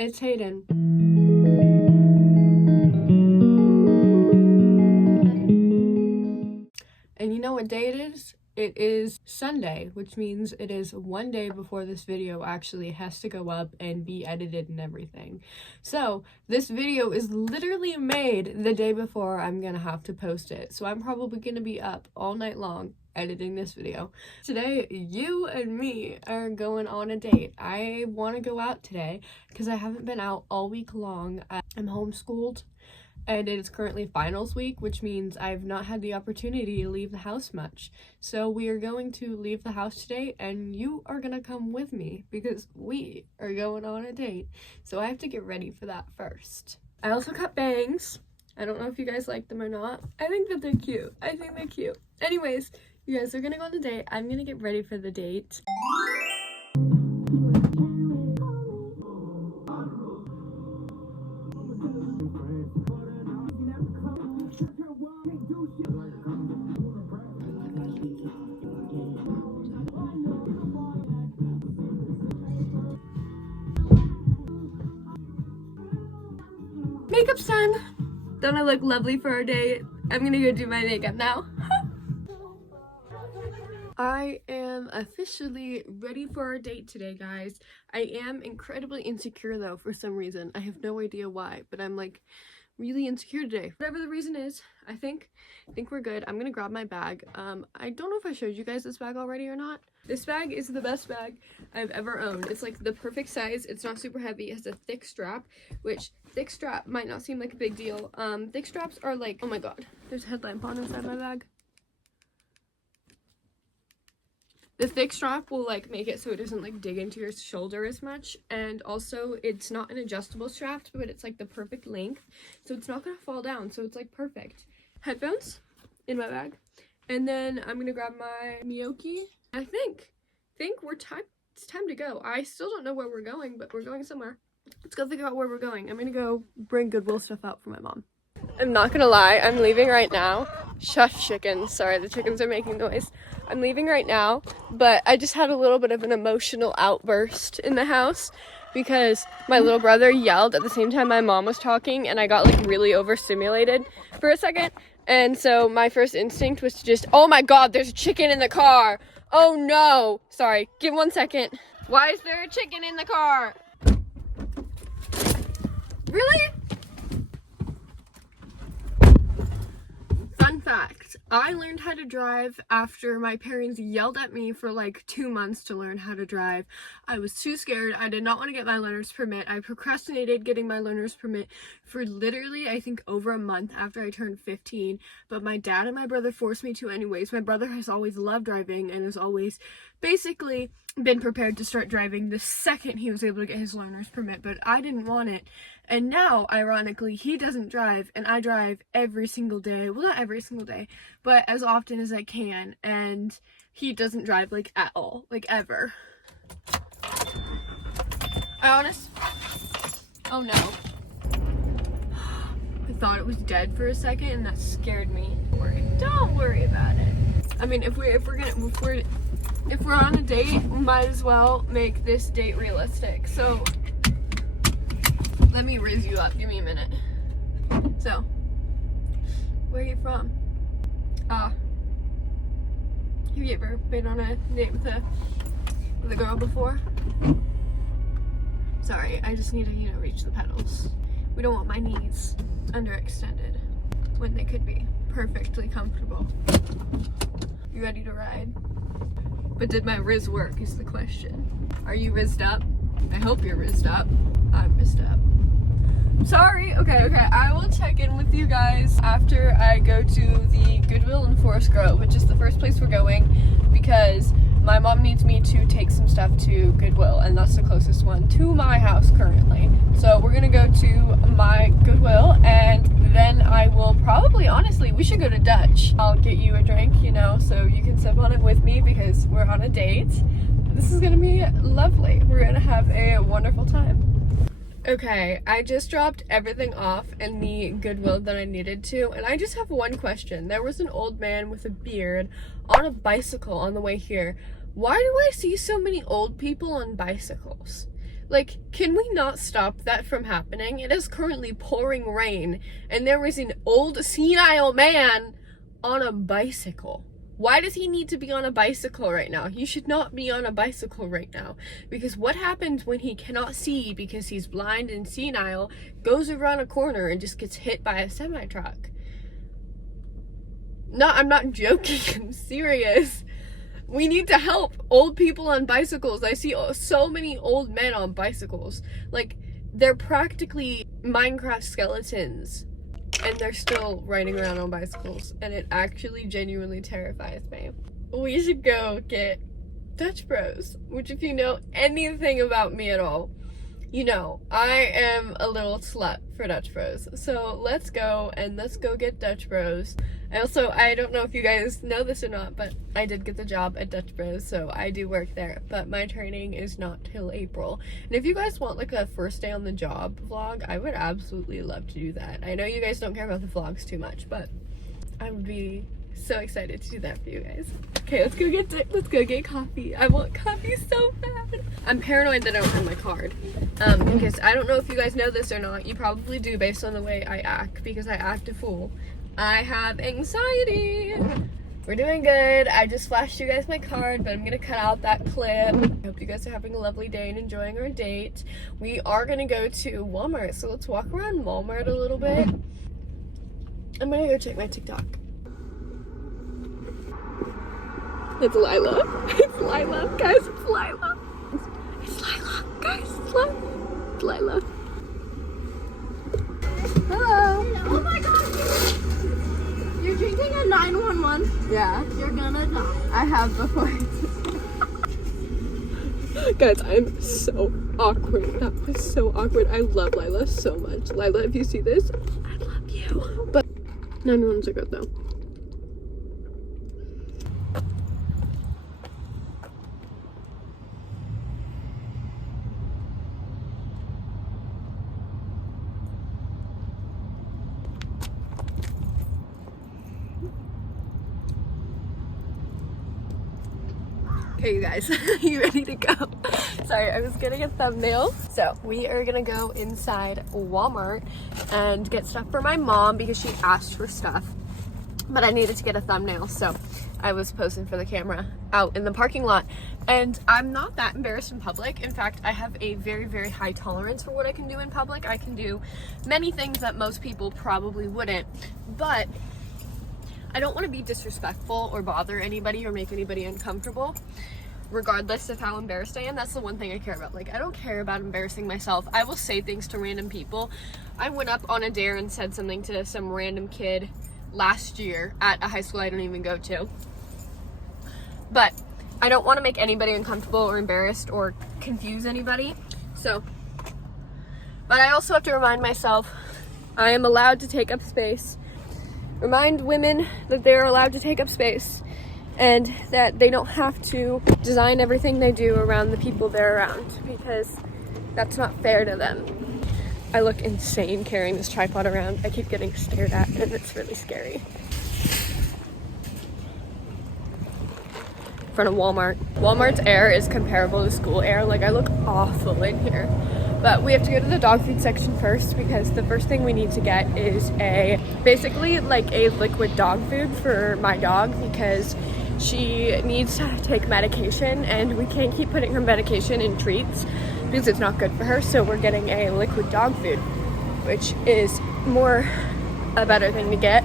it's Hayden. And you know what day it is? It is Sunday, which means it is one day before this video actually has to go up and be edited and everything. So this video is literally made the day before I'm gonna have to post it. So I'm probably gonna be up all night long editing this video. Today, you and me are going on a date. I want to go out today because I haven't been out all week long. I'm homeschooled. And it is currently finals week, which means I've not had the opportunity to leave the house much. So we are going to leave the house today, and you are going to come with me because we are going on a date. So I have to get ready for that first. I also cut bangs. I don't know if you guys like them or not. I think that they're cute. I think they're cute. Anyways, you guys are going to go on the date. I'm going to get ready for the date. Makeup's done. Don't I look lovely for our date? I'm gonna go do my makeup now. I am officially ready for our date today, guys. I am incredibly insecure though for some reason. I have no idea why, but I'm like really insecure today. Whatever the reason is, I think we're good. I'm gonna grab my bag. I don't know if I showed you guys this bag already or not. This bag is the best bag I've ever owned. It's like the perfect size. It's not super heavy. It has a thick strap, which thick strap might not seem like a big deal. Thick straps are like, oh my god, there's a headlamp on inside my bag. The thick strap will like make it so it doesn't like dig into your shoulder as much, and also it's not an adjustable strap, but it's like the perfect length, so it's not gonna fall down, so it's like perfect. Headphones in my bag, and then I'm gonna grab my gnocchi. I think it's time to go. I still don't know where we're going, but we're going somewhere. Let's go figure out where we're going. I'm gonna go bring Goodwill stuff out for my mom. I'm not gonna lie, I'm leaving right now. Shush, chickens. Sorry, the chickens are making noise. I'm leaving right now, but I just had a little bit of an emotional outburst in the house because my little brother yelled at the same time my mom was talking, and I got like really overstimulated for a second. And so my first instinct was to just, oh my god, there's a chicken in the car. Oh no. Sorry, give 1 second. Why is there a chicken in the car? Really? Fun fact, I learned how to drive after my parents yelled at me for like 2 months to learn how to drive. I was too scared. I did not want to get my learner's permit. I procrastinated getting my learner's permit for literally, I think, over a month after I turned 15. But my dad and my brother forced me to anyways. My brother has always loved driving and has always basically been prepared to start driving the second he was able to get his learner's permit, but I didn't want it. And now, ironically, he doesn't drive, and I drive every single day. Well, not every single day, but as often as I can, and he doesn't drive, like, at all. Like, ever. Oh no. I thought it was dead for a second, and that scared me. Don't worry about it. I mean, if we're on a date, we might as well make this date realistic. So let me raise you up. Give me a minute. So, where are you from? Have you ever been on a date with a girl before? Sorry, I just need to, reach the pedals. We don't want my knees underextended when they could be perfectly comfortable. You ready to ride? But did my Riz work is the question. Are you rizzed up? I hope you're rizzed up. I'm rizzed up. Sorry. Okay. I will check in with you guys after I go to the Goodwill in Forest Grove, which is the first place we're going, because my mom needs me to take some stuff to Goodwill, and that's the closest one to my house currently. So we're gonna go to my Goodwill, and then I will probably, honestly, we should go to Dutch. I'll get you a drink, so you can sip on it with me because we're on a date. This is gonna be lovely. We're gonna have a wonderful time. Okay, I just dropped everything off in the Goodwill that I needed to, and I just have one question. There was an old man with a beard on a bicycle on the way here. Why do I see so many old people on bicycles? Like, can we not stop that from happening? It is currently pouring rain, and there is an old senile man on a bicycle. Why does he need to be on a bicycle right now? He should not be on a bicycle right now. Because what happens when he cannot see because he's blind and senile, goes around a corner and just gets hit by a semi-truck? No, I'm not joking. I'm serious. We need to help old people on bicycles. I see so many old men on bicycles. Like, they're practically Minecraft skeletons. And they're still riding around on bicycles, and it actually genuinely terrifies me. We should go get Dutch Bros, which, if you know anything about me at all, you know I am a little slut for Dutch Bros. So let's go get Dutch Bros. I don't know if you guys know this or not, but I did get the job at Dutch Bros, so I do work there, but my training is not till April. And if you guys want like a first day on the job vlog, I would absolutely love to do that. I know you guys don't care about the vlogs too much, but I would be so excited to do that for you guys. Okay, let's go get coffee. I want coffee so bad. I'm paranoid that I don't have my card, because I don't know if you guys know this or not. You probably do based on the way I act, because I act a fool. I have anxiety. We're doing good. I just flashed you guys my card, but I'm gonna cut out that clip. I hope you guys are having a lovely day and enjoying our date. We are gonna go to Walmart, so let's walk around Walmart a little bit. I'm gonna go check my TikTok. It's Lila. It's Lila, guys. It's Lila. It's Lila, guys. It's Lila. It's Lila. Hello. Oh my god. You're drinking a 911. Yeah. You're gonna die. I have before. Guys, I'm so awkward. That was so awkward. I love Lila so much. Lila, if you see this, I love you. But 911s are good though. Okay, you guys, you ready to go? Sorry, I was getting a thumbnail. So we are gonna go inside Walmart and get stuff for my mom because she asked for stuff, but I needed to get a thumbnail, so I was posing for the camera out in the parking lot. And I'm not that embarrassed in public. In fact, I have a very, very high tolerance for what I can do in public. I can do many things that most people probably wouldn't, but I don't want to be disrespectful or bother anybody or make anybody uncomfortable, regardless of how embarrassed I am. That's the one thing I care about. Like, I don't care about embarrassing myself. I will say things to random people. I went up on a dare and said something to some random kid last year at a high school I don't even go to. But I don't want to make anybody uncomfortable or embarrassed or confuse anybody. So, but I also have to remind myself I am allowed to take up space. Remind women that they're allowed to take up space and that they don't have to design everything they do around the people they're around, because that's not fair to them. I look insane carrying this tripod around. I keep getting stared at and it's really scary. In front of Walmart. Walmart's air is comparable to school air. Like, I look awful in here. But we have to go to the dog food section first, because the first thing we need to get is basically like a liquid dog food for my dog, because she needs to take medication and we can't keep putting her medication in treats because it's not good for her. So we're getting a liquid dog food, which is a better thing to get.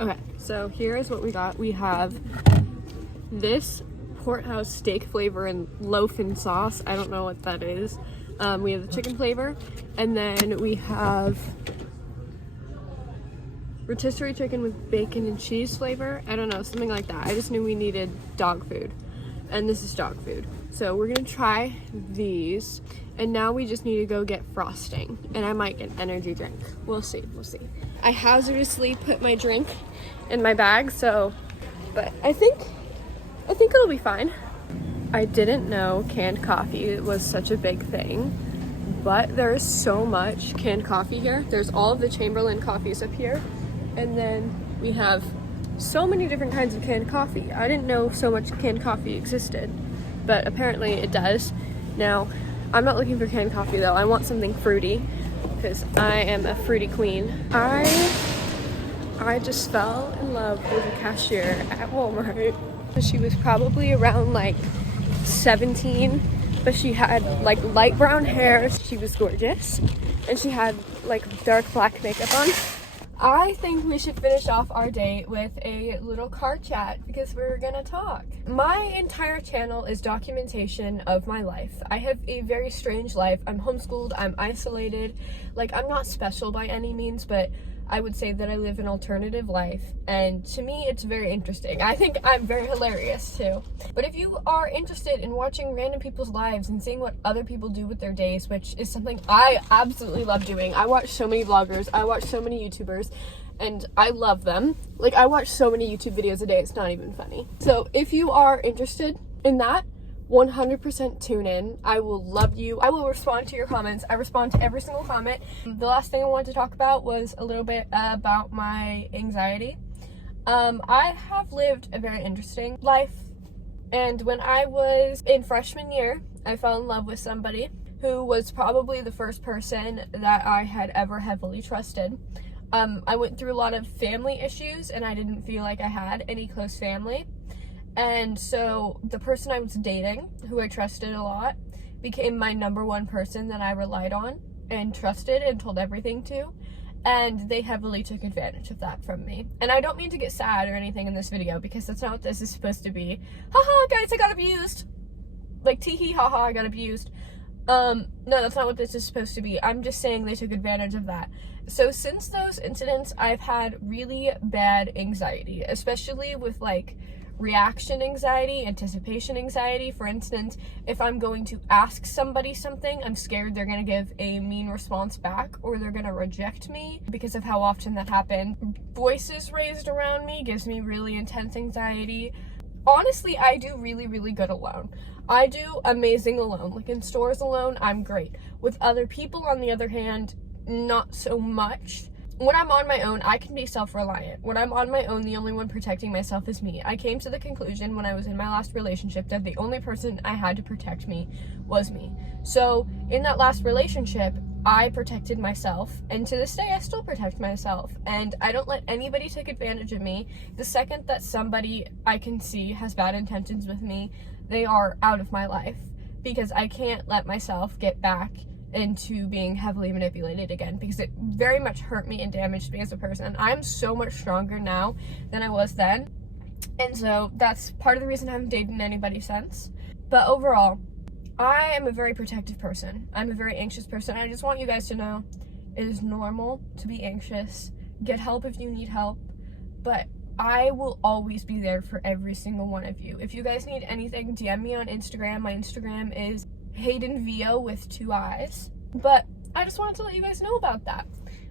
Okay, so here is what we got. We have this porthouse steak flavor and loaf and sauce. I don't know what that is. We have the chicken flavor, and then we have rotisserie chicken with bacon and cheese flavor. I don't know, something like that. I just knew we needed dog food, and this is dog food. So we're gonna try these, and now we just need to go get frosting, and I might get an energy drink. We'll see. I hazardously put my drink in my bag, but I think it'll be fine. I didn't know canned coffee was such a big thing, but there's so much canned coffee here. There's all of the Chamberlain coffees up here, and then we have so many different kinds of canned coffee. I didn't know so much canned coffee existed, but apparently it does. Now, I'm not looking for canned coffee though. I want something fruity because I am a fruity queen. I just fell in love with a cashier at Walmart. She was probably around like 17, but she had like light brown hair. She was gorgeous, and she had like dark black makeup on. I think we should finish off our date with a little car chat because we're gonna talk. My entire channel is documentation of my life. I have a very strange life. I'm homeschooled, I'm isolated. Like, I'm not special by any means, but I would say that I live an alternative life, and to me it's very interesting. I think I'm very hilarious too. But if you are interested in watching random people's lives and seeing what other people do with their days, which is something I absolutely love doing. I watch so many vloggers, I watch so many YouTubers, and I love them. Like, I watch so many YouTube videos a day, it's not even funny. So if you are interested in that, 100% tune in. I will love you. I will respond to your comments. I respond to every single comment. The last thing I wanted to talk about was a little bit about my anxiety. I have lived a very interesting life, and when I was in freshman year, I fell in love with somebody who was probably the first person that I had ever heavily trusted. I went through a lot of family issues, and I didn't feel like I had any close family. And so the person I was dating, who I trusted a lot, became my number one person that I relied on and trusted and told everything to. And they heavily took advantage of that from me. And I don't mean to get sad or anything in this video, because that's not what this is supposed to be. Haha, guys, I got abused. Like, tee-hee, haha, I got abused. No, that's not what this is supposed to be. I'm just saying they took advantage of that. So since those incidents, I've had really bad anxiety, especially with like reaction anxiety, anticipation anxiety. For instance, if I'm going to ask somebody something, I'm scared they're gonna give a mean response back, or they're gonna reject me because of how often that happened. Voices raised around me gives me really intense anxiety. Honestly, I do really, really good alone. I do amazing alone. Like, in stores alone, I'm great. With other people, on the other hand, not so much. When I'm on my own, I can be self-reliant. When I'm on my own, the only one protecting myself is me. I came to the conclusion when I was in my last relationship that the only person I had to protect me was me. So in that last relationship, I protected myself, and to this day I still protect myself, and I don't let anybody take advantage of me. The second that somebody I can see has bad intentions with me, they are out of my life, because I can't let myself get back into being heavily manipulated again, because it very much hurt me and damaged me as a person. I'm so much stronger now than I was then, and so that's part of the reason I haven't dated anybody since. But overall, I am a very protective person. I'm a very anxious person. I just want you guys to know it is normal to be anxious. Get help if you need help, but I will always be there for every single one of you. If you guys need anything, DM me on Instagram. My Instagram is HaydenVio with 2 eyes. But I just wanted to let you guys know about that.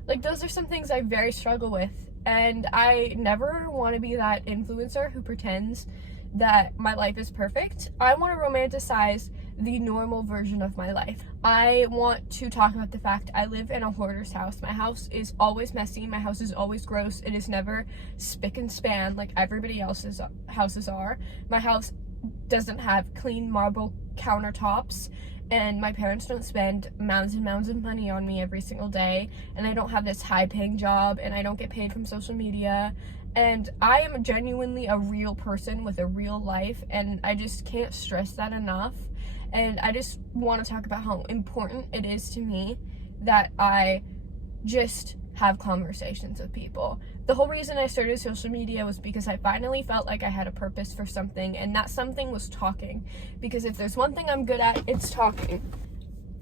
Like, those are some things I very struggle with, and I never want to be that influencer who pretends that my life is perfect. I want to romanticize the normal version of my life. I want to talk about the fact I live in a hoarder's house. My house is always messy. My house is always gross. It is never spick and span like everybody else's houses are. My house doesn't have clean marble countertops, and my parents don't spend mounds and mounds of money on me every single day, and I don't have this high-paying job, and I don't get paid from social media, and I am genuinely a real person with a real life, and I just can't stress that enough. And I just want to talk about how important it is to me that I just have conversations with people. The whole reason I started social media was because I finally felt like I had a purpose for something, and that something was talking. Because if there's one thing I'm good at, it's talking.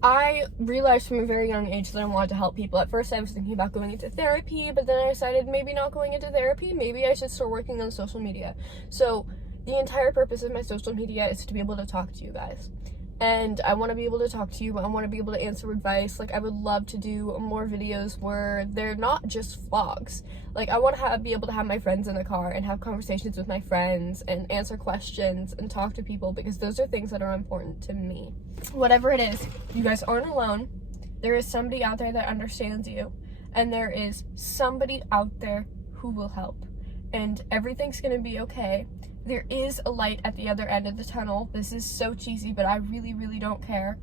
I realized from a very young age that I wanted to help people. At first I was thinking about going into therapy, but then I decided maybe not going into therapy, maybe I should start working on social media. So the entire purpose of my social media is to be able to talk to you guys. And I want to be able to talk to you. I want to be able to answer advice. Like, I would love to do more videos where they're not just vlogs. Like, I want to be able to have my friends in the car and have conversations with my friends and answer questions and talk to people, because those are things that are important to me. Whatever it is, you guys aren't alone. There is somebody out there that understands you, and there is somebody out there who will help, and everything's gonna be okay. There is a light at the other end of the tunnel. This is so cheesy, but I really, really don't care.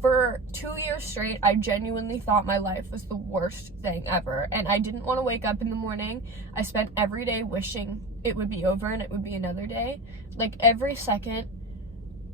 For 2 years straight, I genuinely thought my life was the worst thing ever, and I didn't want to wake up in the morning. I spent every day wishing it would be over and it would be another day. Like, every second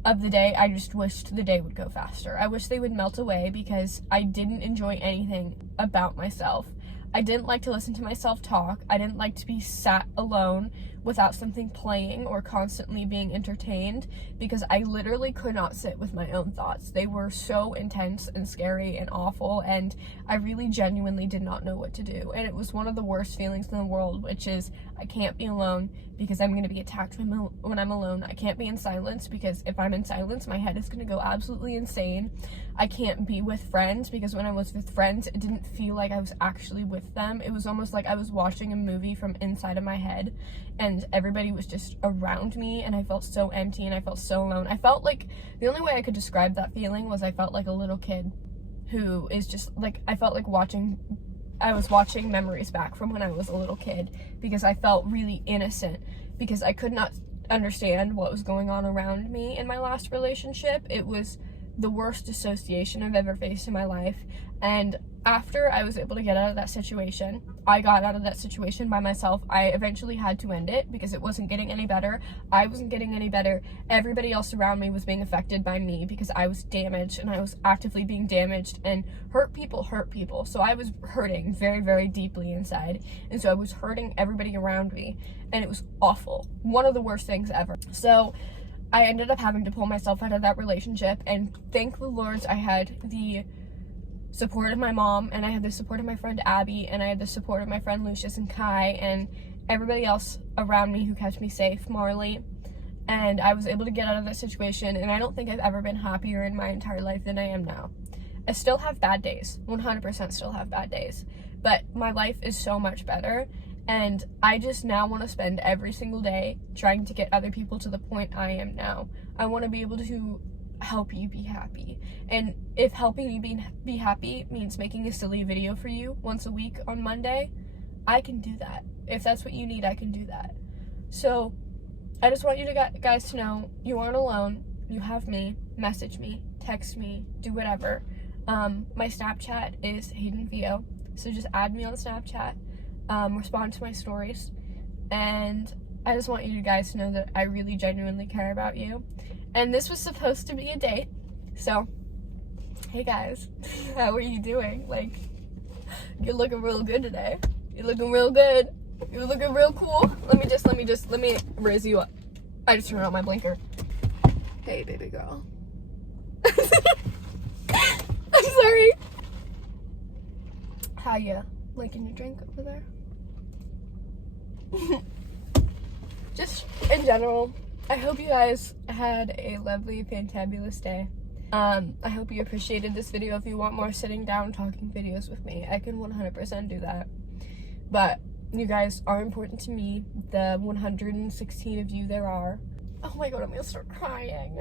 of the day, I just wished the day would go faster. I wish they would melt away because I didn't enjoy anything about myself. I didn't like to listen to myself talk. I didn't like to be sat alone without something playing or constantly being entertained, because I literally could not sit with my own thoughts. They were so intense and scary and awful, and I really genuinely did not know what to do. And it was one of the worst feelings in the world, which is I can't be alone because I'm going to be attacked when I'm alone. I can't be in silence because if I'm in silence, my head is going to go absolutely insane. I can't be with friends because when I was with friends, it didn't feel like I was actually with them. It was almost like I was watching a movie from inside of my head, and everybody was just around me, and I felt so empty and I felt so alone. I felt like the only way I could describe that feeling was I felt like a little kid who is just like, I felt like I was watching memories back from when I was a little kid, because I felt really innocent because I could not understand what was going on around me in my last relationship. It was the worst dissociation I've ever faced in my life. And after I was able to get out of that situation, I got out of that situation by myself. I eventually had to end it because it wasn't getting any better. I wasn't getting any better. Everybody else around me was being affected by me because I was damaged, and I was actively being damaged, and hurt people hurt people. So I was hurting very, very deeply inside. And so I was hurting everybody around me, and it was awful. One of the worst things ever. So I ended up having to pull myself out of that relationship, and thank the Lord I had the support of my mom, and I had the support of my friend Abby, and I had the support of my friend Lucius and Kai, and everybody else around me who kept me safe, Marley, and I was able to get out of that situation. And I don't think I've ever been happier in my entire life than I am now. I still have bad days, 100% still have bad days, but my life is so much better. And I just now want to spend every single day trying to get other people to the point I am now. I want to be able to help you be happy. And if helping you be happy means making a silly video for you once a week on Monday, I can do that. If that's what you need, I can do that. So I just want you to guys to know you aren't alone. You have me. Message me, text me, do whatever. My Snapchat is HaydenVio, so just add me on Snapchat. Respond to my stories, and I just want you guys to know that I really genuinely care about you. And this was supposed to be a date, so hey guys, how are you doing? Like, you're looking real good today. You're looking real good. You're looking real cool. Let me raise you up. I just turned on my blinker. Hey baby girl. I'm sorry. How ya liking your drink over there? Just in general, I hope you guys had a lovely, fantabulous day. I hope you appreciated this video. If you want more sitting down talking videos with me, I can 100% do that. But you guys are important to me, the 116 of you there are. Oh my god, I'm gonna start crying.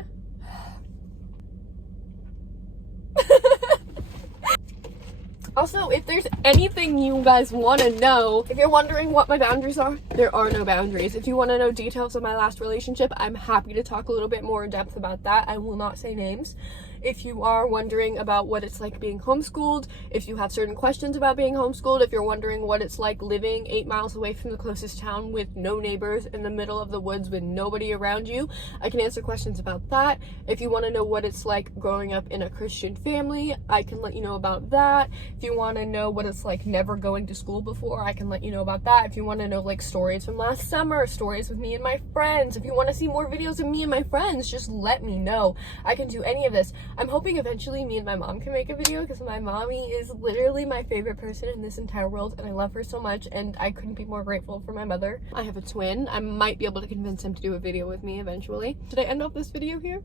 Also, if there's anything you guys want to know, if you're wondering what my boundaries are, there are no boundaries. If you want to know details of my last relationship, I'm happy to talk a little bit more in depth about that. I will not say names. If you are wondering about what it's like being homeschooled, if you have certain questions about being homeschooled, if you're wondering what it's like living 8 miles away from the closest town with no neighbors in the middle of the woods with nobody around you, I can answer questions about that. If you want to know what it's like growing up in a Christian family, I can let you know about that. If you want to know what it's like never going to school before, I can let you know about that. If you want to know like stories from last summer, stories with me and my friends, if you want to see more videos of me and my friends, just let me know. I can do any of this. I'm hoping eventually me and my mom can make a video, because my mommy is literally my favorite person in this entire world, and I love her so much, and I couldn't be more grateful for my mother. I have a twin. I might be able to convince him to do a video with me eventually. Should I end off this video here?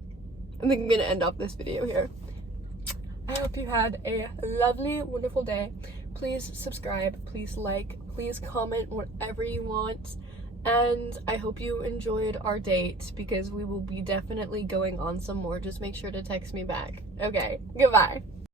I think I'm gonna end off this video here. I hope you had a lovely, wonderful day. Please subscribe, please like, please comment whatever you want. And I hope you enjoyed our date, because we will be definitely going on some more. Just make sure to text me back. Okay, goodbye.